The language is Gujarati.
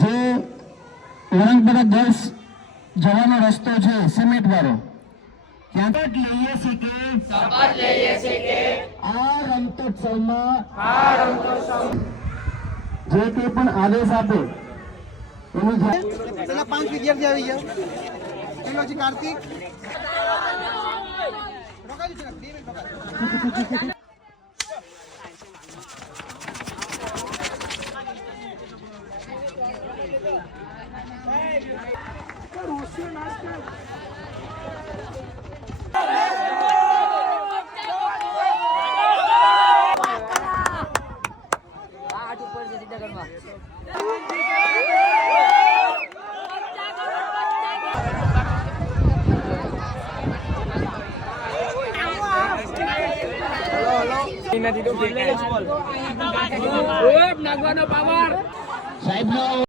જે વળંગપરા ગર્લ્સ જવાનો રસ્તો છે સિમેન્ટ વાળો, ત્યાં શપથ લઈએ છીએ કે આ રમતોત્સવમાં જે તે પણ આદેશ આપે એનું પેલા 5 વિદ્યાર્થી આવી ગયા. પેલો છે કાર્તિક. રોકાઈ છે 2 મિનિટ રોકાઈ. નથી તો નાખવાનો પાવર સાહેબ નો